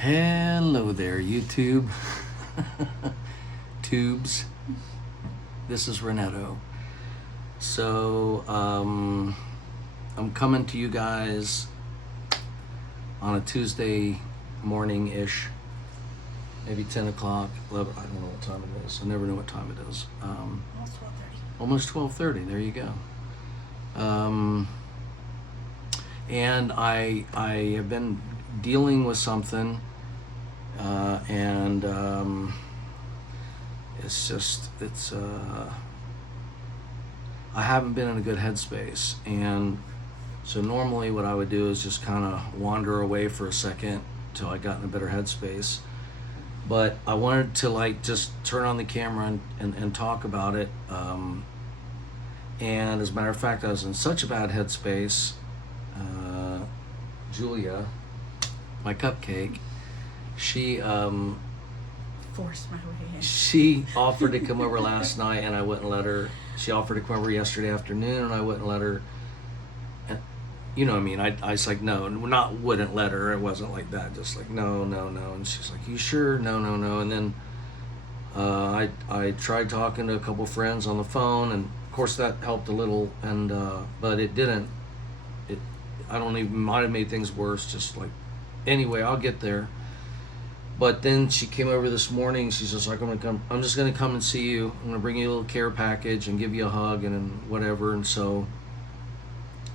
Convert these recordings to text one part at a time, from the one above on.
Hello there, YouTube. Tubes. This is Renetto. So, I'm coming to you guys on a Tuesday morning-ish, maybe 10 o'clock, 11, I don't know what time it is. I never know what time it is. Almost 12:30. Almost 12:30, there you go. And I have been dealing with something, and I haven't been in a good headspace, and so normally what I would do is just kind of wander away for a second till I got in a better headspace, but I wanted to just turn on the camera and talk about it, and as a matter of fact, I was in such a bad headspace. Julia, my cupcake, she Forced my way in. she offered to come over last night, and I wouldn't let her. She offered to come over yesterday afternoon, and I wouldn't let her. And you know what I mean? I was like, no, not wouldn't let her. It wasn't like that. Just like, no. And she's like, you sure? No. And then I tried talking to a couple friends on the phone, and of course that helped a little, and but it didn't. I don't even, might have made things worse. Just like, anyway, I'll get there. But then she came over this morning. She's just like, I'm just gonna come and see you. I'm gonna bring you a little care package and give you a hug and whatever. And so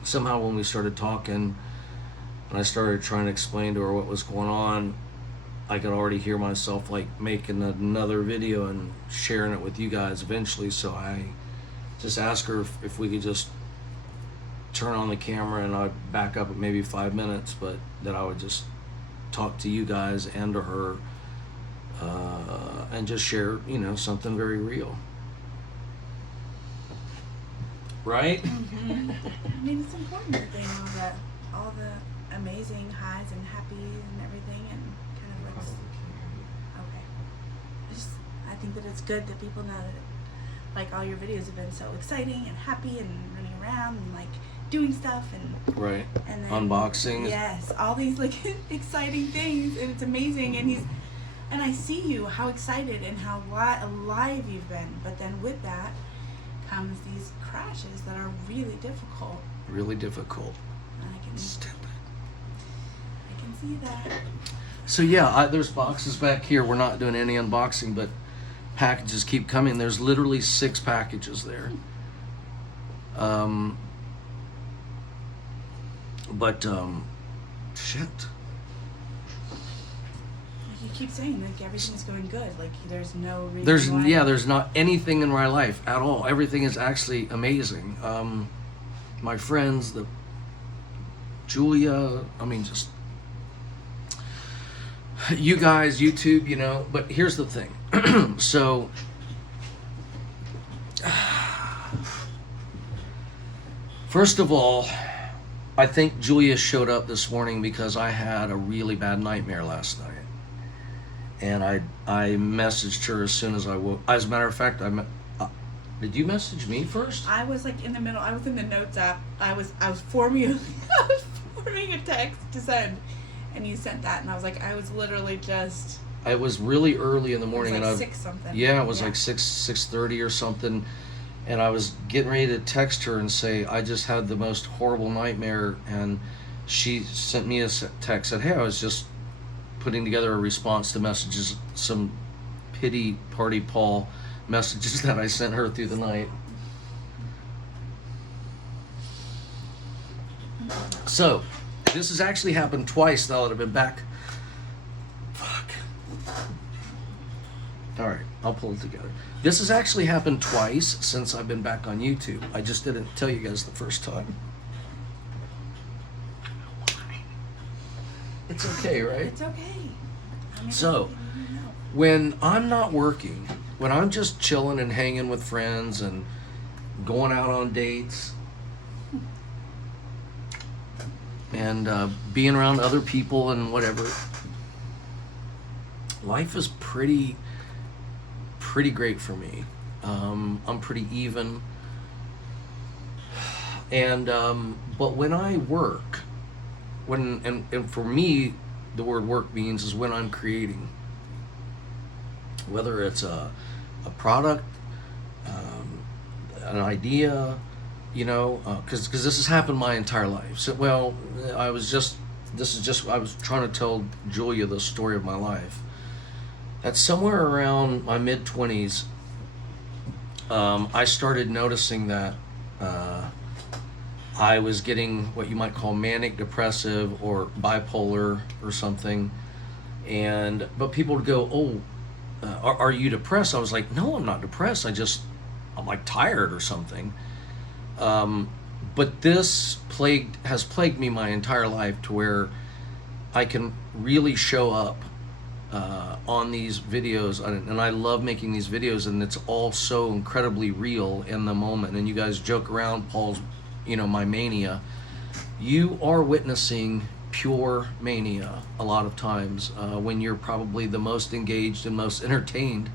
somehow when we started talking and I started trying to explain to her what was going on, I could already hear myself like making another video and sharing it with you guys eventually. So I just asked her if we could just turn on the camera, and I'd back up at maybe 5 minutes, but that I would just talk to you guys and to her, and just share, something very real. Right? Mm-hmm. I mean, it's important that they know all the amazing highs and happy and everything, and kind of what's okay. I think that it's good that people know that, like, all your videos have been so exciting and happy and running around and like doing stuff and right, and then, unboxing. Yes, all these like exciting things, and it's amazing. And I see you how excited and how alive you've been. But then with that comes these crashes that are really difficult. Really difficult. And I can see that. So yeah, there's boxes back here. We're not doing any unboxing, but packages keep coming. There's literally 6 packages there. But shit. Like you keep saying, like everything's going good. Like there's no reason why. There's not anything in my life at all. Everything is actually amazing. My friends, Julia, just you guys, YouTube, but here's the thing. So first of all, I think Julia showed up this morning because I had a really bad nightmare last night, and I messaged her as soon as I woke. As a matter of fact, did you message me first? I was like in the middle. I was in the notes app. I was forming a text to send, and you sent that, and I was like, I was literally just. It was really early in the morning, it was like and 6 something. Yeah, it was like 6:30 or something. And I was getting ready to text her and say, I just had the most horrible nightmare. And she sent me a text, said, hey, I was just putting together a response to messages, some pity party Paul messages that I sent her through the night. So, this has actually happened twice now that I've been back. Fuck. All right, I'll pull it together. This has actually happened twice since I've been back on YouTube. I just didn't tell you guys the first time. It's okay, right? It's okay. So, when I'm not working, when I'm just chilling and hanging with friends and going out on dates and being around other people and whatever, life is pretty great for me. I'm pretty even, and but when I work, and for me, the word work means is when I'm creating. Whether it's a product, an idea, you know, because this has happened my entire life. So, well, I was trying to tell Julia the story of my life. That somewhere around my mid-20s, I started noticing that I was getting what you might call manic depressive or bipolar or something. But people would go, oh, are you depressed? I was like, no, I'm not depressed. I'm like tired or something. But this has plagued me my entire life, to where I can really show up on these videos, and I love making these videos, and it's all so incredibly real in the moment. And you guys joke around, Paul's, my mania. You are witnessing pure mania a lot of times when you're probably the most engaged and most entertained.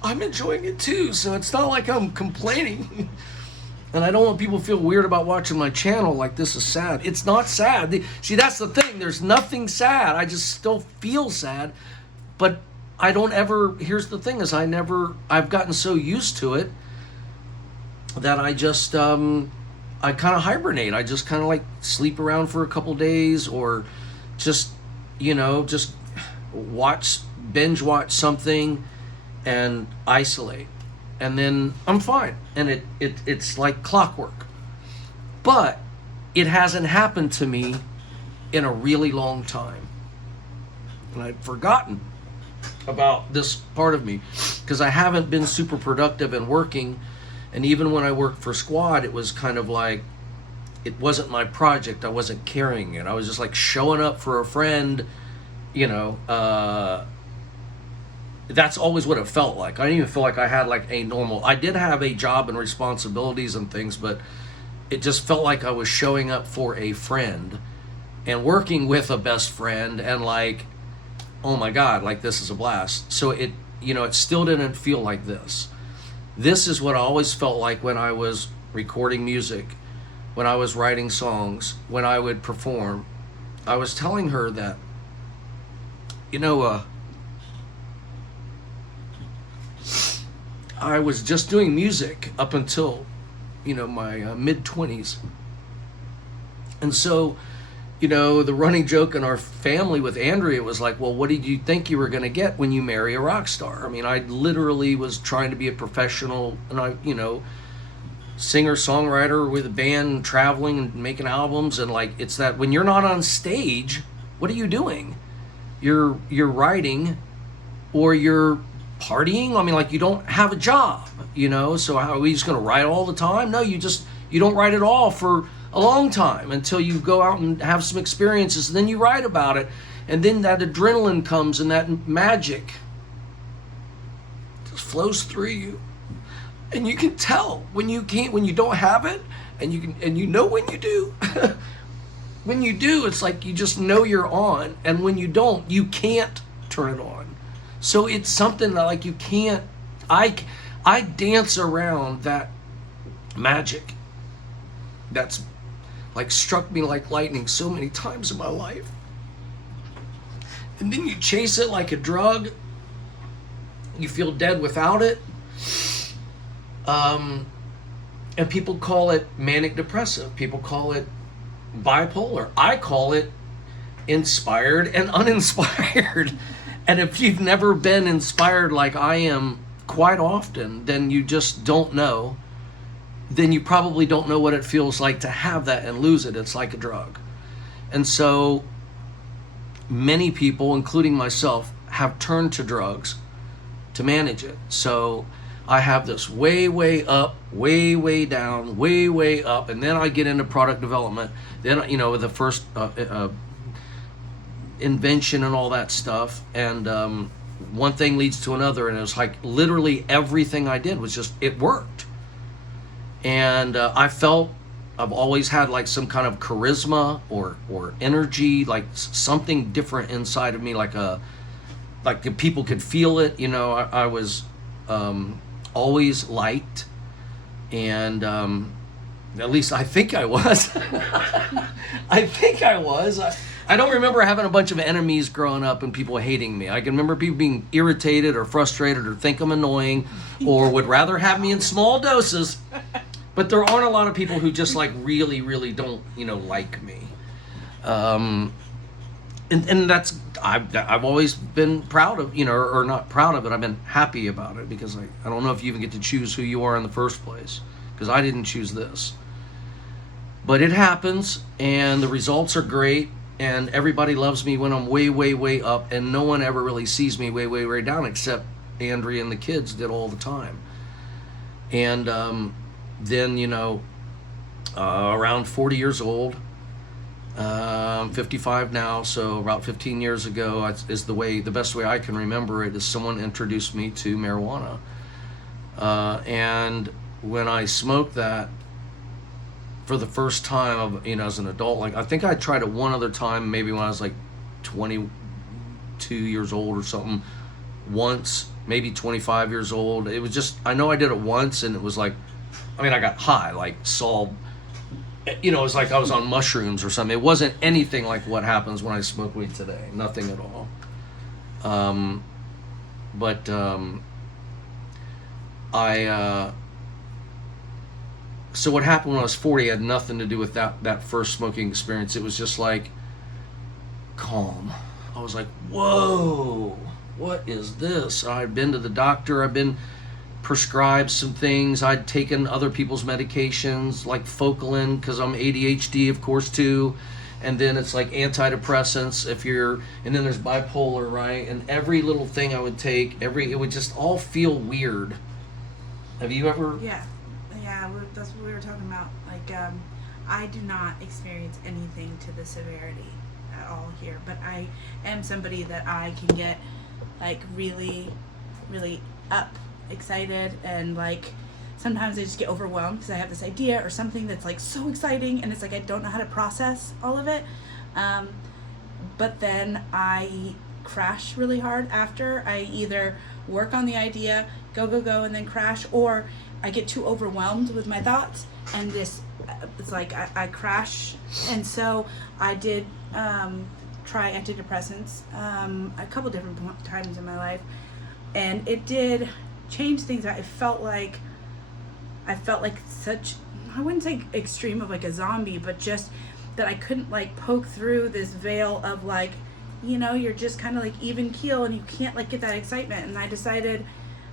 I'm enjoying it too, so it's not like I'm complaining. And I don't want people to feel weird about watching my channel like this is sad. It's not sad. See, that's the thing. There's nothing sad. I just still feel sad. But I don't ever, here's the thing, is I've gotten so used to it that I just, I kind of hibernate. I just kind of like sleep around for a couple days, or just, just binge watch something and isolate, and then I'm fine, and it's like clockwork. But it hasn't happened to me in a really long time, and I'd forgotten about this part of me, because I haven't been super productive and working. And even when I worked for Squad, it was kind of like, it wasn't my project. I wasn't carrying it. I was just like showing up for a friend, that's always what it felt like. I didn't even feel like I had like a normal, I did have a job and responsibilities and things, but it just felt like I was showing up for a friend and working with a best friend, and like, oh my God, like this is a blast. So it still didn't feel like this. This is what I always felt like when I was recording music, when I was writing songs, when I would perform. I was telling her that, I was just doing music up until, my mid-20s. And so, the running joke in our family with Andrea was like, well, what did you think you were going to get when you marry a rock star? I mean, I literally was trying to be a professional, and singer, songwriter with a band, traveling and making albums. And like, it's that when you're not on stage, what are you doing? You're writing, or you're partying. I mean, like, you don't have a job, so how are we just going to write all the time? No, you don't write at all for a long time, until you go out and have some experiences, and then you write about it, and then that adrenaline comes, and that magic just flows through you, and you can tell when you don't have it, and when you do. When you do, it's like you just know you're on, and when you don't, you can't turn it on. So it's something that, like, you can't, I dance around that magic that's like struck me like lightning so many times in my life. And then you chase it like a drug. You feel dead without it. And people call it manic depressive. People call it bipolar. I call it inspired and uninspired. And if you've never been inspired like I am quite often, then you just don't know. Then you probably don't know what it feels like to have that and lose it. It's like a drug. And so many people, including myself, have turned to drugs to manage it. So I have this way, way up, way, way down, way, way up, and then I get into product development. Then, with the first invention and all that stuff, and one thing leads to another, and it was like literally everything I did was just, it worked. And I've always had like some kind of charisma or energy, like something different inside of me, like people could feel it. I was always liked, and At least I think I was. I think I was. I don't remember having a bunch of enemies growing up and people hating me. I can remember people being irritated or frustrated or think I'm annoying or would rather have me in small doses. But there aren't a lot of people who just like really, really don't, like me. And that's, I've always been proud of, or not proud of it. I've been happy about it because I don't know if you even get to choose who you are in the first place, because I didn't choose this. But it happens, and the results are great, and everybody loves me when I'm way, way, way up, and no one ever really sees me way, way, way down, except Andrea and the kids did all the time. And then, around 40 years old, I'm 55 now, so about 15 years ago is the best way I can remember it is someone introduced me to marijuana. And when I smoked that for the first time, as an adult, like I think I tried it one other time, maybe when I was like 22 years old or something, once, maybe 25 years old. It was just, I know I did it once, and it was like, I got high, like saw, it was like I was on mushrooms or something. It wasn't anything like what happens when I smoke weed today. Nothing at all. So what happened when I was 40 had nothing to do with that first smoking experience. It was just like calm. I was like, whoa, what is this? I'd been to the doctor. I've been prescribed some things. I'd taken other people's medications like Focalin because I'm ADHD, of course, too. And then it's like antidepressants and then there's bipolar, right? And every little thing I would take, it would just all feel weird. Have you ever? Yeah, that's what we were talking about. Like, I do not experience anything to the severity at all here, but I am somebody that I can get like really, really excited, and like sometimes I just get overwhelmed because I have this idea or something that's like so exciting, and it's like I don't know how to process all of it. But then I crash really hard after. I either work on the idea, go, and then crash, or I get too overwhelmed with my thoughts, and it's like I crash. And so I did try antidepressants a couple different times in my life, and it did change things. I felt like such, I wouldn't say extreme of like a zombie, but just that I couldn't like poke through this veil of like, you're just kind of like even keel, and you can't like get that excitement. And I decided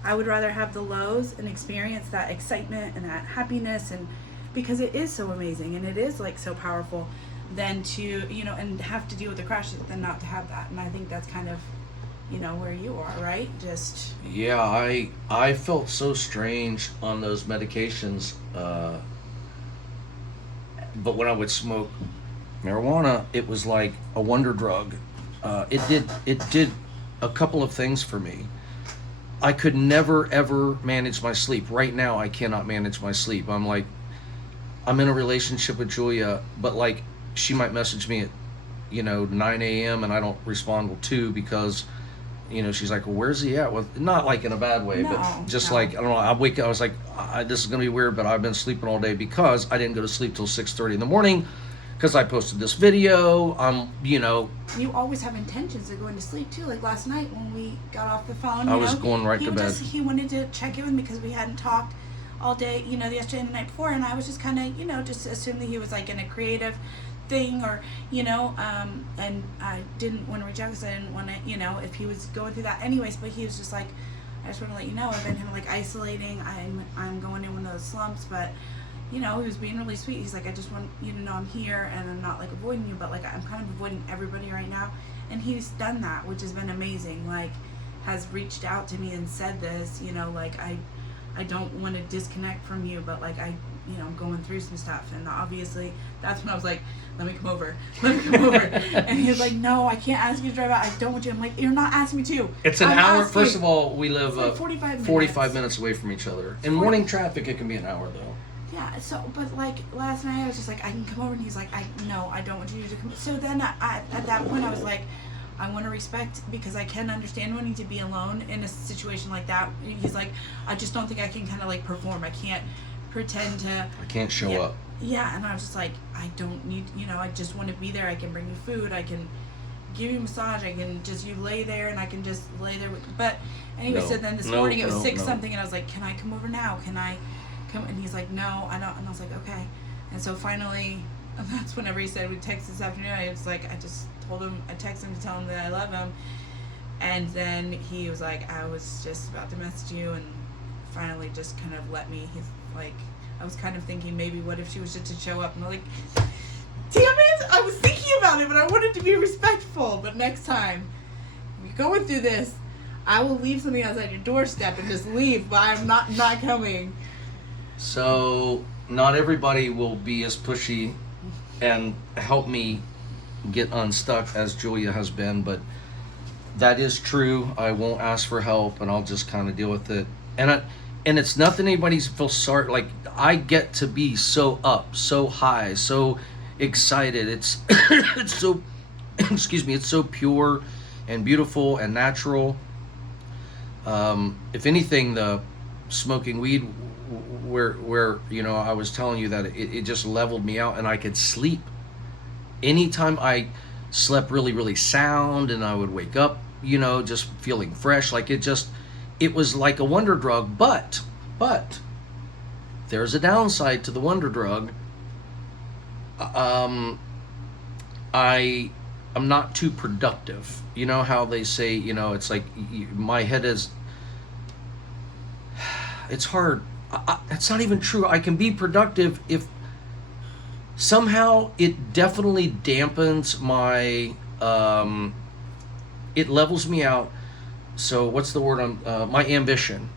I would rather have the lows and experience that excitement and that happiness, and because it is so amazing and it is like so powerful, than to, and have to deal with the crashes than not to have that. And I think that's kind of, where you are, right? Just yeah, I felt so strange on those medications, but when I would smoke marijuana, it was like a wonder drug. It did a couple of things for me. I could never ever manage my sleep. Right now I cannot manage my sleep. I'm in a relationship with Julia, but like she might message me at 9 a.m. and I don't respond till 2 because she's like, well, where's he at? Well, not like in a bad way, but just like, I don't know, I was like, this is gonna be weird, but I've been sleeping all day because I didn't go to sleep till 6:30 in the morning because I posted this video. You always have intentions of going to sleep too. Like last night when we got off the phone, I was going right to bed. He wanted to check in with me because we hadn't talked all day, yesterday and the night before, and I was just kind of, just assumed that he was like in a creative thing, or and I didn't want to reach out because I didn't want to, if he was going through that anyways. But he was just like, I just want to let you know I've been like isolating. I'm going in one of those slumps, but he was being really sweet. He's like, I just want you to know I'm here, and I'm not like avoiding you, but like I'm kind of avoiding everybody right now. And he's done that, which has been amazing. Like, has reached out to me and said this, like I don't want to disconnect from you, but like I'm going through some stuff. And obviously that's when I was like, let me come over. And he was like, no, I can't ask you to drive out. I don't want you. I'm like, you're not asking me to. It's an hour. First of all, we live like 45 minutes away from each other. In morning traffic, it can be an hour though. Yeah, so, but like last night I was just like, I can come over, and he's like, no, I don't want you to come. So then at that point I was like, I want to respect, because I can understand wanting to be alone in a situation like that. He's like, I just don't think I can kind of like perform. I can't pretend to. I can't show up. yeah, and I was just like, I don't need, I just want to be there. I can bring you food. I can give you a massage. I can just, you lay there and I can just lay there with, but anyway, No. so then this No, morning it was no, 6 no. something and I was like, can I come over now? Can I come? And he's like, no, I don't. And I was like, okay. And so finally, that's whenever he said we'd text this afternoon, I was like, I just told him, I texted him to tell him that I love him. And then he was like, I was just about to message you, and finally just kind of let me. He's like, I was kind of thinking maybe what if she was just to show up, and I'm like, damn it, I was thinking about it, but I wanted to be respectful. But next time you're going through this, I will leave something outside your doorstep and just leave, but I'm not coming. So not everybody will be as pushy and help me get unstuck as Julia has been, but that is true. I won't ask for help, and I'll just kind of deal with it. And it's nothing anybody feels sorry. Like, I get to be so up, so high, so excited. It's it's so excuse me. It's so pure and beautiful and natural. If anything, the smoking weed, where I was telling you that it just leveled me out, and I could sleep. Anytime I slept really, really sound, and I would wake up, just feeling fresh. Like it was like a wonder drug. But there's a downside to the wonder drug. I'm not too productive. You know how they say, it's like my head is. It's hard. It's not even true. I can be productive if somehow it definitely dampens my. It levels me out. So what's the word on my ambition?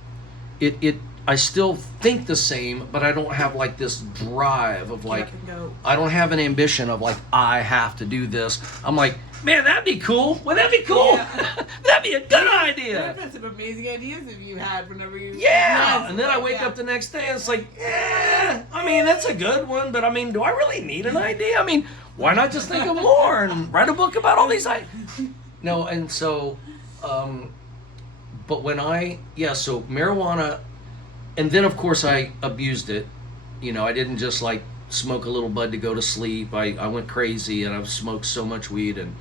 I still think the same, but I don't have like this drive of like, Get up and go. I don't have an ambition of like, I have to do this. I'm like, man, that'd be cool. Well, that'd be cool. Yeah. That'd be a good idea. I've had some amazing ideas that you had whenever you. Yeah. Yes. And then I wake up the next day and it's like, I mean, that's a good one, but I mean, do I really need an idea? I mean, why not just think of more and write a book about all these ideas? No, and so, but when so marijuana, and then of course I abused it. I didn't just like smoke a little bud to go to sleep. I went crazy and I've smoked so much weed, and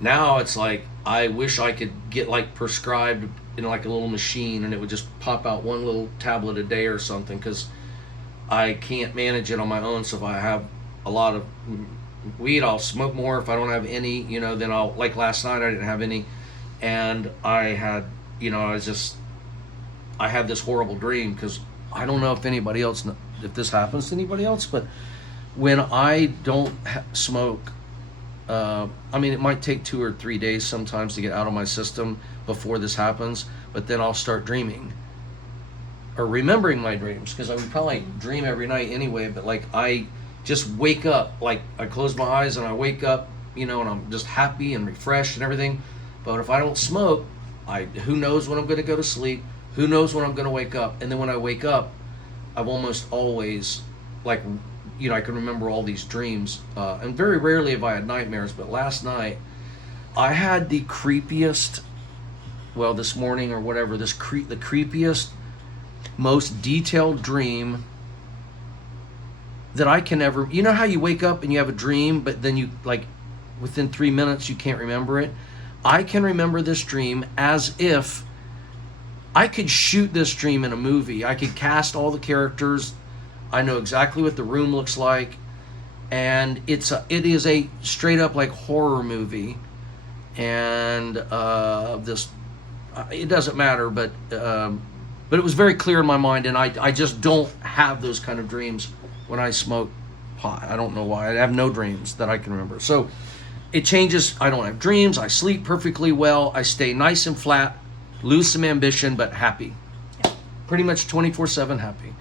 now it's like I wish I could get like prescribed in like a little machine and it would just pop out one little tablet a day or something, because I can't manage it on my own. So if I have a lot of weed, I'll smoke more. If I don't have any, then I'll, like last night I didn't have any, and I had, I had this horrible dream, because I don't know if anybody else, if this happens to anybody else, but when I don't smoke, it might take 2 or 3 days sometimes to get out of my system before this happens, but then I'll start dreaming or remembering my dreams, because I would probably dream every night anyway, but like I just wake up, like I close my eyes and I wake up, and I'm just happy and refreshed and everything. But if I don't smoke, who knows when I'm going to go to sleep, who knows when I'm going to wake up. And then when I wake up, I've almost always, like, I can remember all these dreams, and very rarely have I had nightmares. But last night I had the creepiest, this morning or whatever, the creepiest, most detailed dream that I can ever. You know how you wake up and you have a dream, but then you, like, within 3 minutes you can't remember it? I can remember this dream as if I could shoot this dream in a movie. I could cast all the characters. I know exactly what the room looks like, and it is a straight up like horror movie. And it doesn't matter, but it was very clear in my mind, and I just don't have those kind of dreams when I smoke pot. I don't know why. I have no dreams that I can remember. So it changes. I don't have dreams. I sleep perfectly well. I stay nice and flat, lose some ambition, but happy. Yeah. Pretty much 24/7 happy.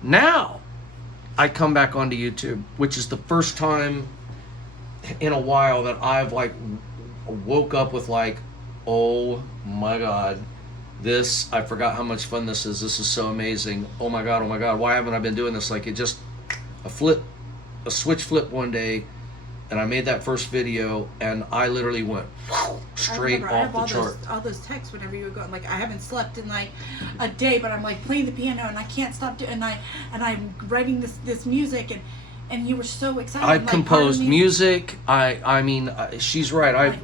Now I come back onto YouTube, which is the first time in a while that I've like woke up with like, oh my God, I forgot how much fun this is. This is so amazing. Oh my God, why haven't I been doing this? Like, it just, a switch flip one day, and I made that first video, and I literally went straight off the chart. All those texts whenever you were going, like, I haven't slept in like a day, but I'm like playing the piano and I can't stop doing, and I'm writing this music, and you were so excited. I've like, composed music. I mean, she's right.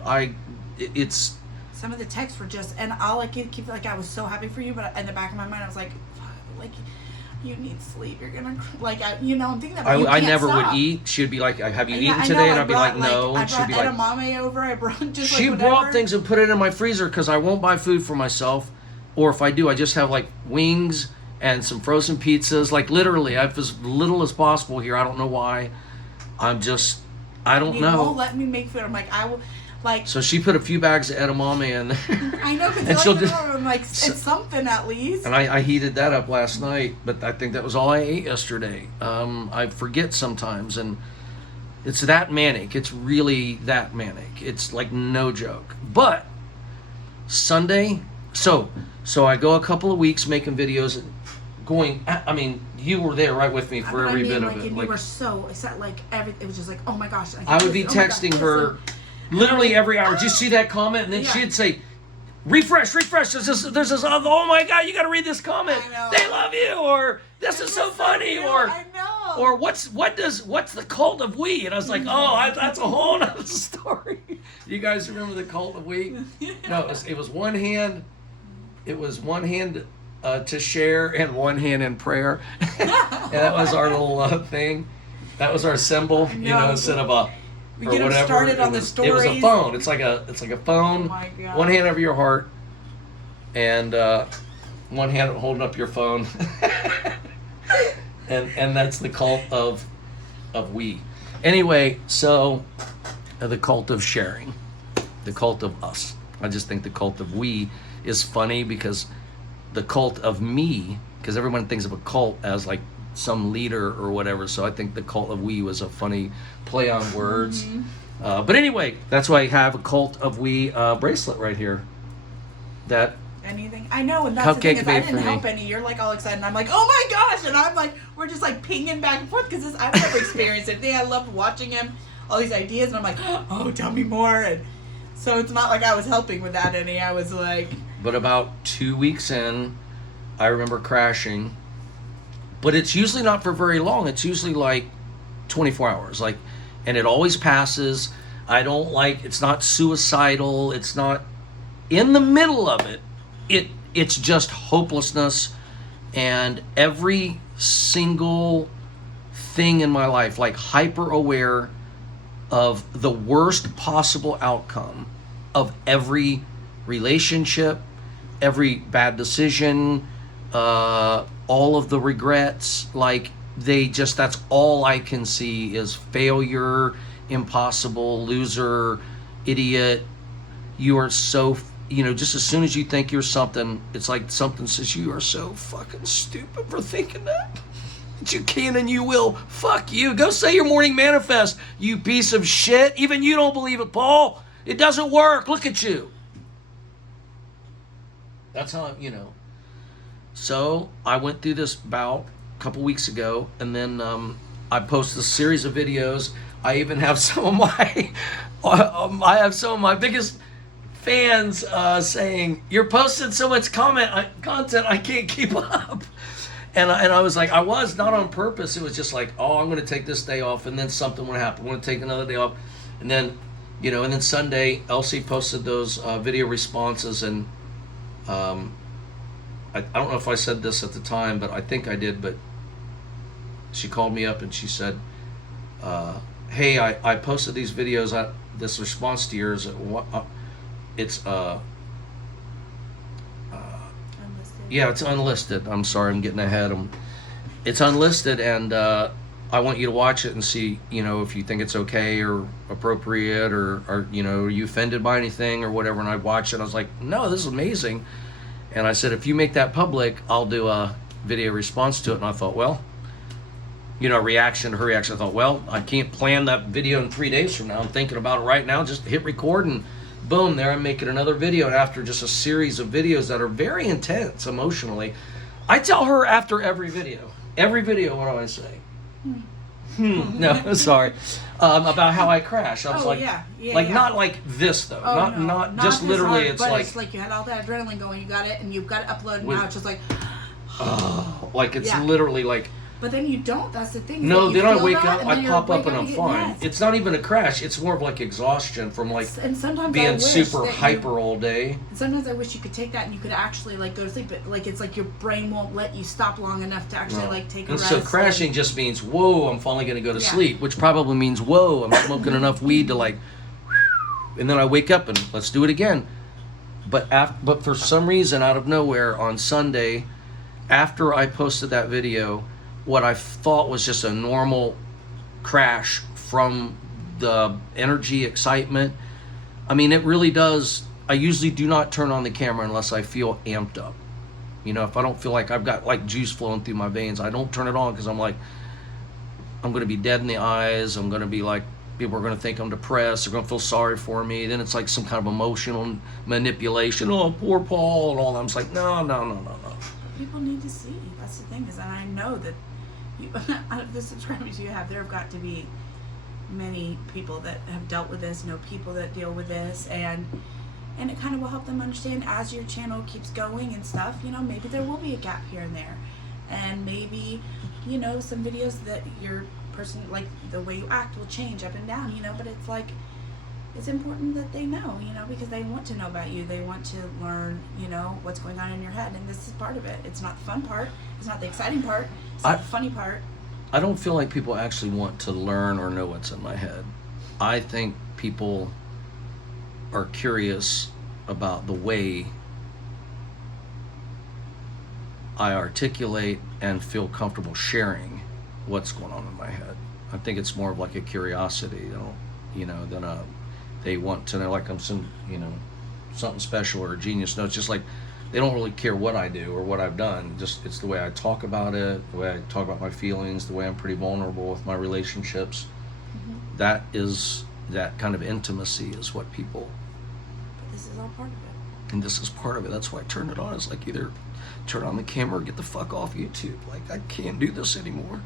It's. Some of the texts were just, and all I could keep, like, I was so happy for you, but in the back of my mind I was like, like, you need sleep. You're gonna, like, I'm thinking that. I never would eat. She'd be like, "Have you eaten today?" And I'd be like, "No." I And she'd brought be like, edamame over. I brought just she like brought things and put it in my freezer because I won't buy food for myself, or if I do, I just have like wings and some frozen pizzas. Like literally, I have as little as possible here. I don't know why. I don't know. Won't let me make food. I'm like, I will. Like, so she put a few bags of edamame in there. I know, because I'm like, it's something at least. And I heated that up last night, but I think that was all I ate yesterday. I forget sometimes, and it's that manic. It's really that manic. It's like no joke. But Sunday, so I go a couple of weeks making videos, going. I mean, you were there right with me for every bit of it. And you were so excited, like everything. It was just like, oh my gosh. I would be texting her. Literally every hour. Did you see that comment? And then she'd say, refresh. There's this, oh my God, you got to read this comment. They love you, or this is so funny, or I know. Or what's the cult of we? And I was like, that's a whole nother story. You guys remember the cult of we? No, it was one hand. It was one hand to share and one hand in prayer. And that was our little thing. That was our symbol, instead of a. We or get whatever. Started on the stories. It was a phone. It's like a phone. Oh my God. One hand over your heart, and one hand holding up your phone. and that's the cult of we. Anyway, so the cult of sharing, the cult of us. I just think the cult of we is funny because the cult of me, because everyone thinks of a cult as like some leader or whatever, so I think the cult of we was a funny play on words. Mm-hmm. But anyway, that's why I have a cult of we bracelet right here. That anything I know, and that's Cupcake the thing is, I made didn't for help me. any. You're like all excited, and I'm like, oh my gosh, and I'm like, we're just like pinging back and forth because I've never experienced anything. I loved watching him, all these ideas, and I'm like, oh, tell me more. And so it's not like I was helping with that any. I was like, but about 2 weeks in, I remember crashing. But it's usually not for very long. It's usually like 24 hours. Like, and it always passes. I don't like, it's not suicidal. It's not in the middle of it. It's just hopelessness. And every single thing in my life, like hyper aware of the worst possible outcome of every relationship, every bad decision, all of the regrets, like that's all I can see is failure, impossible, loser, idiot. You are so, just as soon as you think you're something, it's like something says you are so fucking stupid for thinking that you can and you will. Fuck you. Go say your morning manifest, you piece of shit. Even you don't believe it, Paul. It doesn't work. Look at you. That's how, So I went through this bout a couple weeks ago, and then I posted a series of videos. I even have some of my biggest fans saying, "You're posting so much content, I can't keep up." And I was like, I was not on purpose. It was just like, I'm going to take this day off, and then something would happen. I'm going to take another day off, and then, and then Sunday, Elsie posted those video responses, and I don't know if I said this at the time, but I think I did. But she called me up and she said, "Hey, I posted these videos. This response to yours. It's unlisted. Yeah, it's unlisted. I'm sorry, I'm getting ahead. It's unlisted, and I want you to watch it and see, if you think it's okay or appropriate, or are you offended by anything or whatever." And I watched it. I was like, "No, this is amazing." And I said, if you make that public, I'll do a video response to it. And I thought, well, reaction to her reaction. I thought, well, I can't plan that video in 3 days from now. I'm thinking about it right now. Just hit record and boom, there I'm making another video. And after just a series of videos that are very intense emotionally, I tell her after every video, what do I say? No, sorry. About how I crashed. I was Oh, like, yeah. Yeah, like yeah. not like this though. Oh, not no, not just this literally. hard, It's but like, it's like you had all that adrenaline going. You got it, and you've got it uploaded. With- Now it's just like, like it's Yeah. literally like. but then you don't. That's the thing. is No, that you then I feel wake that, up, and I then you pop wake up and I'm you get- fine. yes. It's not even a crash. It's more of like exhaustion from like And sometimes I being wish super that hyper all day. Sometimes I wish you could take that and you could actually like go to sleep, but like it's like your brain won't let you stop long enough to actually No. like take a And rest. so crashing just means, whoa, I'm finally going to go to Yeah. sleep, which probably means, whoa, I'm smoking enough weed to like, and then I wake up and let's do it again. But for some reason, out of nowhere, on Sunday, after I posted that video, what I thought was just a normal crash from the energy, excitement. I mean, it really does. I usually do not turn on the camera unless I feel amped up. You know, if I don't feel like I've got like juice flowing through my veins, I don't turn it on because I'm like, I'm going to be dead in the eyes. I'm going to be like, people are going to think I'm depressed. They're going to feel sorry for me. Then it's like some kind of emotional manipulation. Oh, poor Paul and all that. I'm just like, no. People need to see. That's the thing is, and I know that you, out of the subscribers you have, there have got to be many people that have dealt with this, know people that deal with this, and it kind of will help them understand as your channel keeps going and stuff. You know, maybe there will be a gap here and there, and maybe, you know, some videos that your person, like the way you act will change up and down. You know, but it's like, it's important that they know, you know, because they want to know about you. They want to learn, you know, what's going on in your head, and this is part of it. It's not the fun part. It's not the exciting part. It's not the funny part. I don't feel like people actually want to learn or know what's in my head. I think people are curious about the way I articulate and feel comfortable sharing what's going on in my head. I think it's more of like a curiosity, you know, than they want to know like I'm some, you know, something special or a genius. No, it's just like they don't really care what I do or what I've done. Just it's the way I talk about it, the way I talk about my feelings, the way I'm pretty vulnerable with my relationships. Mm-hmm. That kind of intimacy is what people. But this is all part of it. And this is part of it. That's why I turned it on. It's like either turn on the camera or get the fuck off YouTube. Like I can't do this anymore.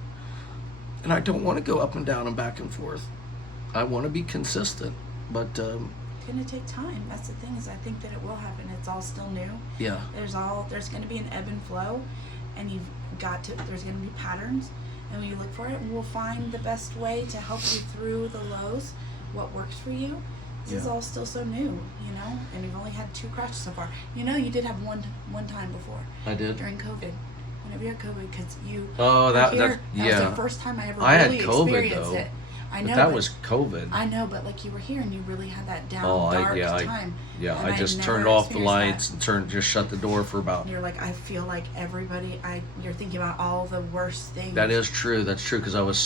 And I don't want to go up and down and back and forth. I want to be consistent, but It's gonna take time. That's the thing is, I think that it will happen. It's all still new. yeah. There's gonna be an ebb and flow, and there's gonna be patterns, and when you look for it, we'll find the best way to help you through the lows, what works for you. This is Yeah. all still so new, you know, and you've only had 2 crashes so far. You know, you did have one time before. I did. During COVID. Whenever you had COVID, because you Oh, were that here, that yeah. was the first time I ever I had really COVID, experienced though. it. I But know, that was COVID. I know, but like you were here and you really had that down Oh, dark I time. Yeah, And I just never turned off the experienced lights and just shut the door for about. And you're like, I feel like you're thinking about all the worst things. That is true. That's true because I was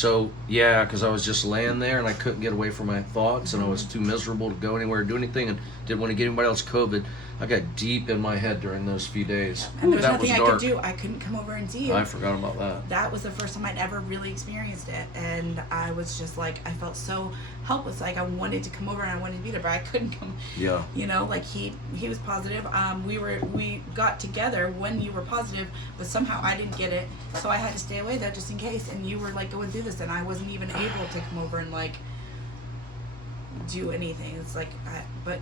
because I was just laying there and I couldn't get away from my thoughts and I was too miserable to go anywhere or do anything and didn't want to get anybody else COVID. I got deep in my head during those few days. And there was that nothing was I dark. could do. I couldn't come over and see you. I forgot about that. That was the first time I'd ever really experienced it, and I was just like, I felt so helpless. Like I wanted to come over and I wanted to be there, but I couldn't come. Yeah. You know, like he was positive. We got together when you were positive, but somehow I didn't get it, so I had to stay away though just in case. And you were like going through this, and I wasn't even able to come over and like do anything. It's like, but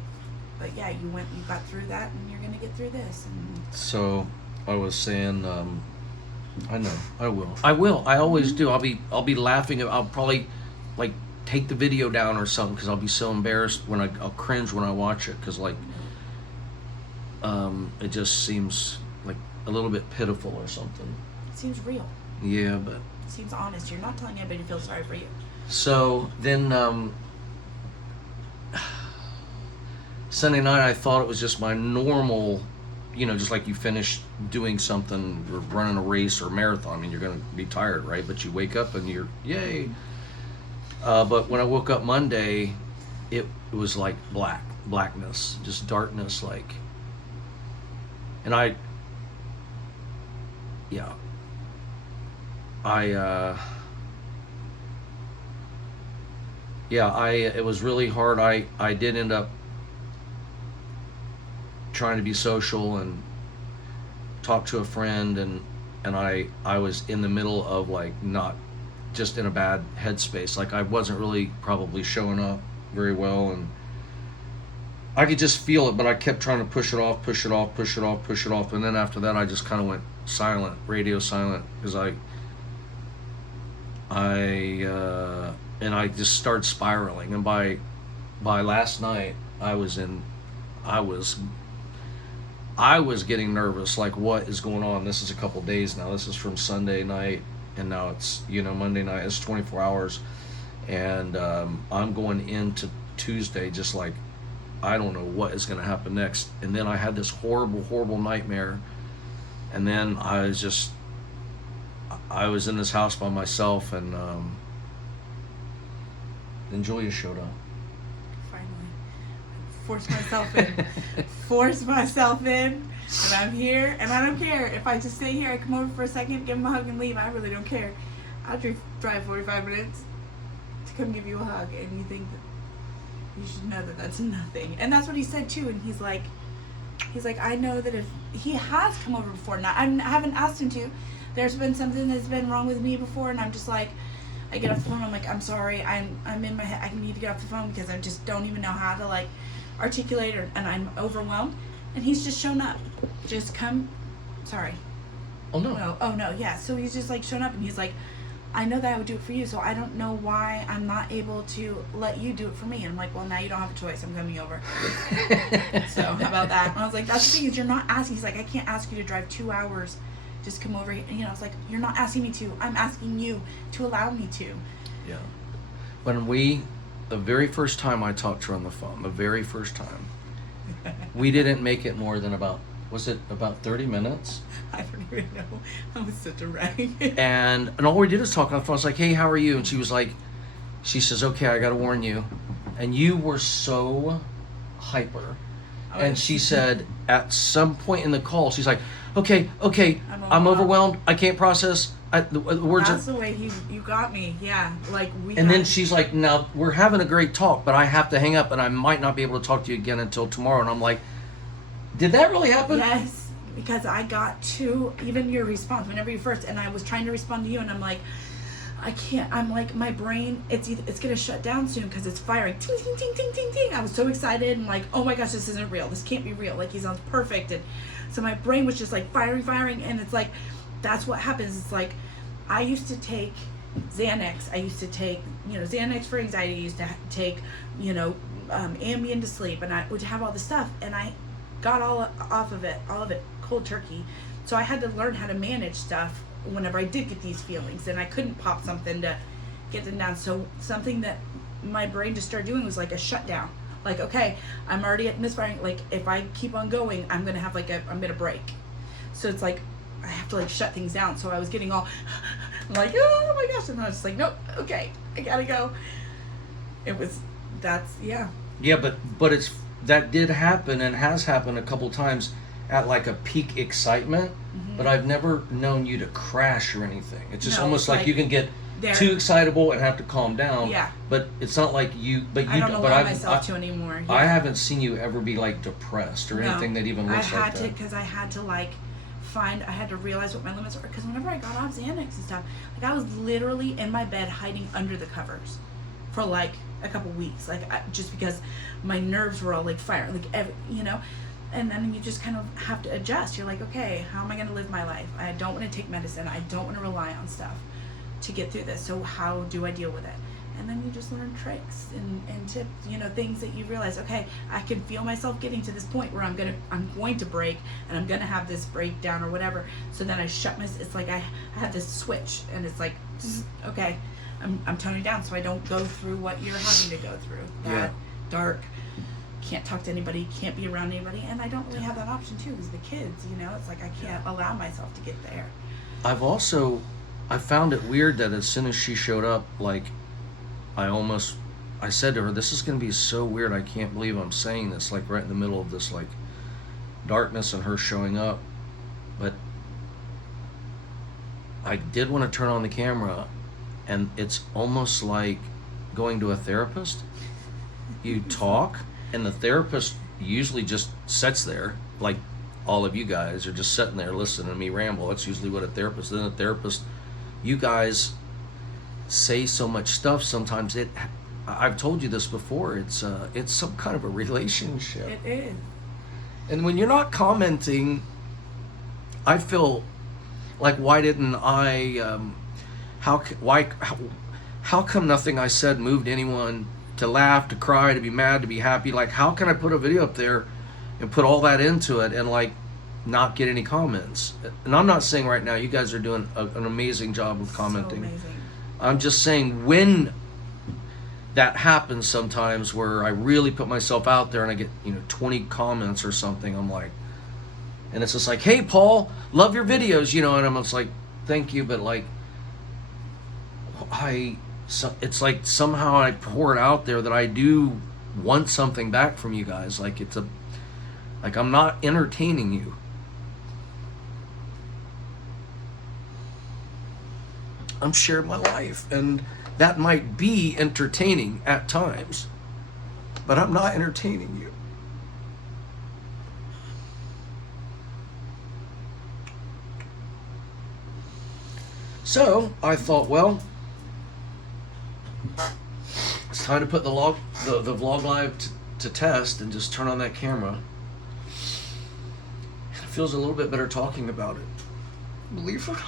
yeah, you got through that, and you're gonna get through this. And So I was saying, I know I will. I always do. I'll be laughing. I'll probably like take the video down or something because I'll be so embarrassed I'll cringe when I watch it because like it just seems like a little bit pitiful or something. it seems real. Yeah, but It seems honest. You're not telling anybody to feel sorry for you. so then Sunday night I thought it was just my normal, you know, just like you finish doing something or running a race or marathon. I mean, you're gonna be tired, right? But you wake up and you're yay. But when I woke up Monday, it was like blackness, just darkness, like. And it was really hard. I did end up trying to be social and talk to a friend, and I was in the middle of like not just in a bad headspace. Like I wasn't really probably showing up very well, and I could just feel it, but I kept trying to push it off, and then after that I just kind of went silent, radio silent, because I just started spiraling, and by last night I was getting nervous, like what is going on? This is a couple days now. This is from Sunday night, and now it's Monday night. It's 24 hours, and I'm going into Tuesday just like I don't know what is going to happen next. And then I had this horrible nightmare, and then I was in this house by myself, and then Julia showed up. Finally, forced myself in, and I'm here, and I don't care if I just stay here. I come over for a second, give him a hug, and leave. I really don't care. I'll drive 45 minutes to come give you a hug, and you think that you should know that that's nothing. And that's what he said too. And he's like, I know that if he has come over before, not I haven't asked him to. There's been something that's been wrong with me before, and I'm just like, I get off the phone, I'm like, I'm sorry, I'm in my head, I need to get off the phone because I just don't even know how to like articulate, and I'm overwhelmed. And he's just shown up, just come, sorry. Oh no. Oh no, yeah. So he's just like shown up, and he's like, I know that I would do it for you, so I don't know why I'm not able to let you do it for me. And I'm like, well, now you don't have a choice. I'm coming over. So how about that? And I was like, that's the thing, is you're not asking. He's like, I can't ask you to drive 2 hours. Just come over here. And, I was like, you're not asking me to. I'm asking you to allow me to. Yeah. The very first time I talked to her on the phone, the very first time, we didn't make it more than about 30 minutes? I don't even know. I was such a wreck. and all we did was talk on the phone. I was like, hey, how are you? And she says, okay, I got to warn you. And you were so hyper. And she said, at some point in the call, she's like, okay, I'm overwhelmed. I can't process. The words That's the way you got me. Yeah. Like then she's like, now we're having a great talk, but I have to hang up, and I might not be able to talk to you again until tomorrow. And I'm like, did that really happen? Yes. Because I got to, even your response, whenever you first, and I was trying to respond to you, and I'm like, I can't, I'm like, my brain, it's going to shut down soon because it's firing. Ting, ting, ting, ting, ting, ting. I was so excited and like, oh my gosh, this isn't real. This can't be real. Like, he sounds perfect. And so my brain was just like firing. And it's like, that's what happens. It's like, I used to take Xanax. I used to take, Xanax for anxiety. I used to take, Ambien to sleep. And I would have all this stuff. And I got all of it cold turkey. So I had to learn how to manage stuff whenever I did get these feelings, and I couldn't pop something to get them down. So something that my brain just started doing was like a shutdown. Like, okay, I'm already at misfiring. Like, if I keep on going, I'm gonna have I'm gonna break. So it's like I have to like shut things down. So I was getting all like, oh my gosh, and I was just like, nope, okay, I gotta go. Yeah, but that did happen and has happened a couple times at like a peak excitement, but I've never known you to crash or anything. It's just almost like you can get too excitable and have to calm down. Yeah. But it's not like I don't allow myself to anymore. Yeah. I haven't seen you ever be like depressed or anything that even looks like that. Because I had to I had to realize what my limits were. Because whenever I got off Xanax and stuff, like I was literally in my bed hiding under the covers for like a couple weeks, just because my nerves were all like fire, and then you just kind of have to adjust. You're like, okay, how am I going to live my life? I don't want to take medicine. I don't want to rely on stuff to get through this. So how do I deal with it? And then you just learn tricks and tips, things that you realize, okay, I can feel myself getting to this point where I'm going to break, and I'm going to have this breakdown or whatever. So then I it's like I have this switch, and it's like, okay, I'm toning down so I don't go through what you're having to go through. That dark, can't talk to anybody, can't be around anybody, and I don't really have that option too, is the kids, it's like I can't allow myself to get there. I found it weird that as soon as she showed up, like, I said to her, this is going to be so weird, I can't believe I'm saying this, like right in the middle of this like darkness and her showing up, but I did want to turn on the camera, and it's almost like going to a therapist. You talk, and the therapist usually just sits there, like all of you guys are just sitting there listening to me ramble. That's usually what a therapist is. Then a therapist, you guys say so much stuff, sometimes I've told you this before, it's some kind of a relationship. It is. And when you're not commenting, I feel like, why didn't I, how come nothing I said moved anyone to laugh, to cry, to be mad, to be happy? Like, how can I put a video up there and put all that into it and like not get any comments? And I'm not saying right now you guys are doing an amazing job with commenting. So amazing. I'm just saying, when that happens sometimes where I really put myself out there and I get 20 comments or something, I'm like, and it's just like, hey Paul, love your videos, and I'm just like, thank you, but like, it's like somehow I pour it out there that I do want something back from you guys. Like, like I'm not entertaining you. I'm sharing my life, and that might be entertaining at times, but I'm not entertaining you. So I thought, well, it's time to put the vlog live to test and just turn on that camera. It feels a little bit better talking about it, believe it or not.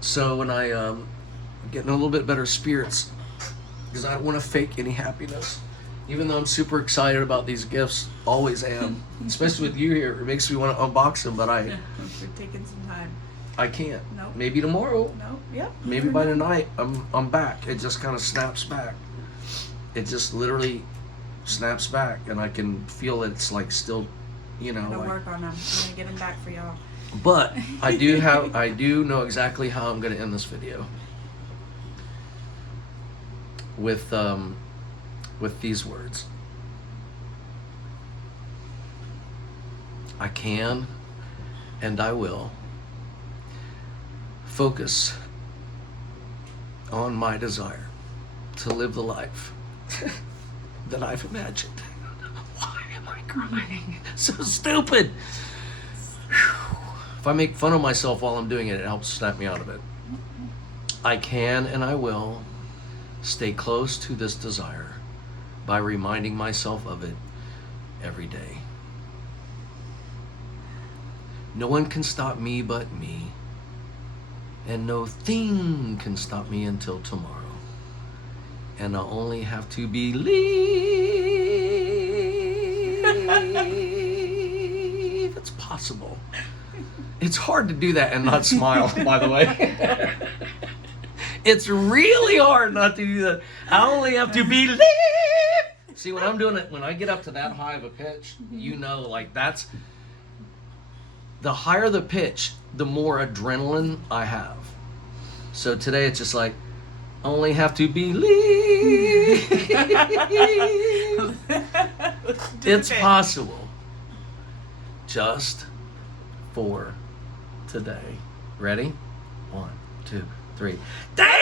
So when I'm getting a little bit better spirits, because I don't want to fake any happiness. Even though I'm super excited about these gifts, always am, especially with you here. It makes me want to unbox them, but We're taking some time. I can't. Nope. Maybe tomorrow. No. Yep. Maybe by tonight I'm back. It just kind of snaps back. It just literally snaps back, and I can feel it's like still, I'm gonna like, work on them. I'm gonna get them back for y'all. But I do know exactly how I'm gonna end this video. With these words. I can and I will focus on my desire to live the life that I've imagined. Why am I crying? So stupid. If I make fun of myself while I'm doing it, it helps snap me out of it. I can and I will stay close to this desire by reminding myself of it every day. No one can stop me but me, and no thing can stop me until tomorrow. And I only have to believe it's possible. It's hard to do that and not smile, by the way. It's really hard not to do that. I only have to believe. See, when I'm doing it, when I get up to that high of a pitch, like that's, the higher the pitch, the more adrenaline I have. So today it's just like, only have to believe it's possible. Just for today. Ready? 1, 2, 3. Damn!